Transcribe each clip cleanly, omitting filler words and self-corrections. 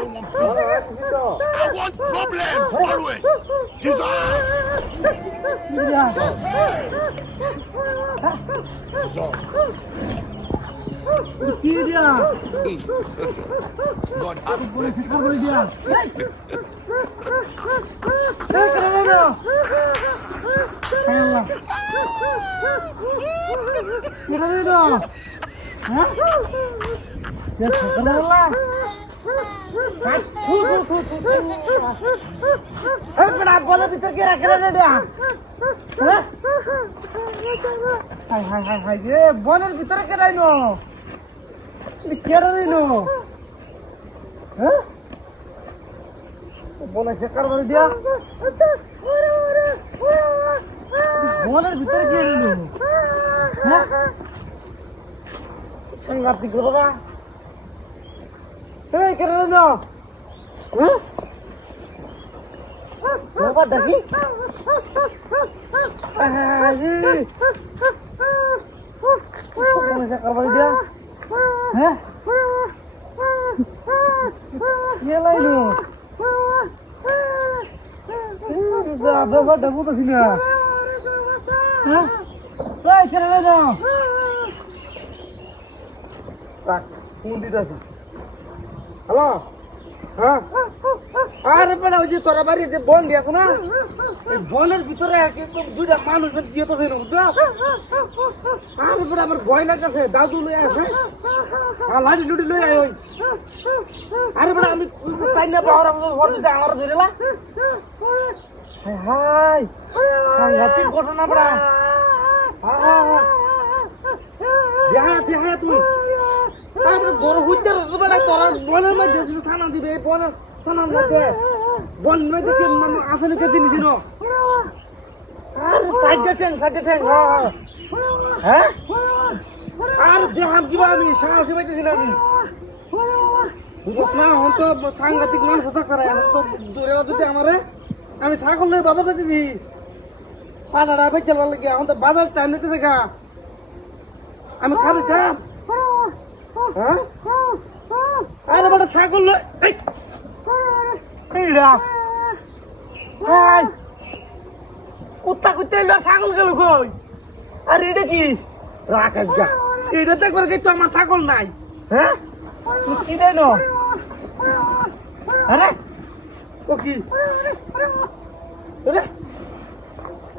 don't want peace. I want problems always. Jesus. Jesus. God have mercy. বনের ভিতরে কেরাইনো কেরাইনো হ্যাঁ বলে শেখার বাড়ি দিয়া বনের ভিতরে কেরাইনো হ্যাঁ সাংঘাতিক বাবা এই কেরাইনো হ্যাঁ বাবা ডাকি শেখার বাড়ি দিয়া হ্যাঁ লাইনো বাবা ডাকু তো ছিল হ্যাঁ ছেড়ে না ফোন দিতে আছে হ্যালো হ্যাঁ আরে বেলা ওই যে তোরা বাড়ি যে বন দিয়েছো না এই বনের ভিতরে দুইটা মানুষ দিয়ে তো ফের বুঝছো আরে বেলা আমার ভয় লাগতেছে দাদু লই আছে আর লাঠি লুটি লই আয় ওই আরে বেলা আমি তাই না পাওয়ার আমার ধরেলা হাই সাংঘাতিক ঘটনা বেলা দেখা তুই তারপরে গরু হইতে বেলা তোরা বনের মধ্যে থানা দিবে এই বনের থানার মধ্যে বন মধ্যে আসলে কে জিনিস হ্যাঁ আর দেখাম কিবা আমি সাহসী পাইতেছি না আমি না হন তো সাংঘাতিক মানুষ থাকতে এখন তো দূরে যদি আমারে আমি থাকুন না বাজারটা দিবি পাড়াটা ভাই চলবার লাগে এখন তো বাজার টাইম নিতে দেখা আমি খাবি খাম হ্যাঁ আরে বড় ছাগল কুত্তা কুত্তা এলো ছাগল গেল কই আর এটা কি রাখ এটা তো একবার কিন্তু আমার ছাগল নাই হ্যাঁ কি দেন আরে ও কি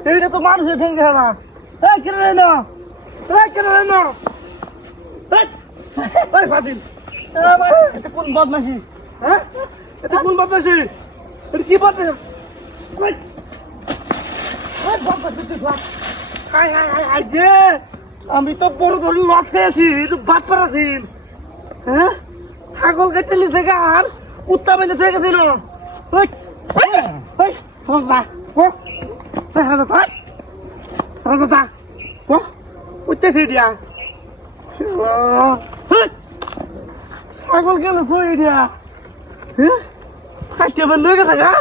এইটা তো মানুষের ঠেঙ্গে না কেন না কেন না ফাদিল এটা কোন বদমাসি হ্যাঁ এটা কোন বদমাসি এটা কি বদমাসি আমি তো বড় ধরে লট খেয়েছি একটু বাদ পারাছি হ্যাঁ ছাগল কেটে লিখে আর কুত্তা মেলে থেকে গেছিল উঠতেছি দিয়া ছাগল গেল কই দিয়া হ্যাঁ খাইতে বন্ধ হয়ে গেছে গা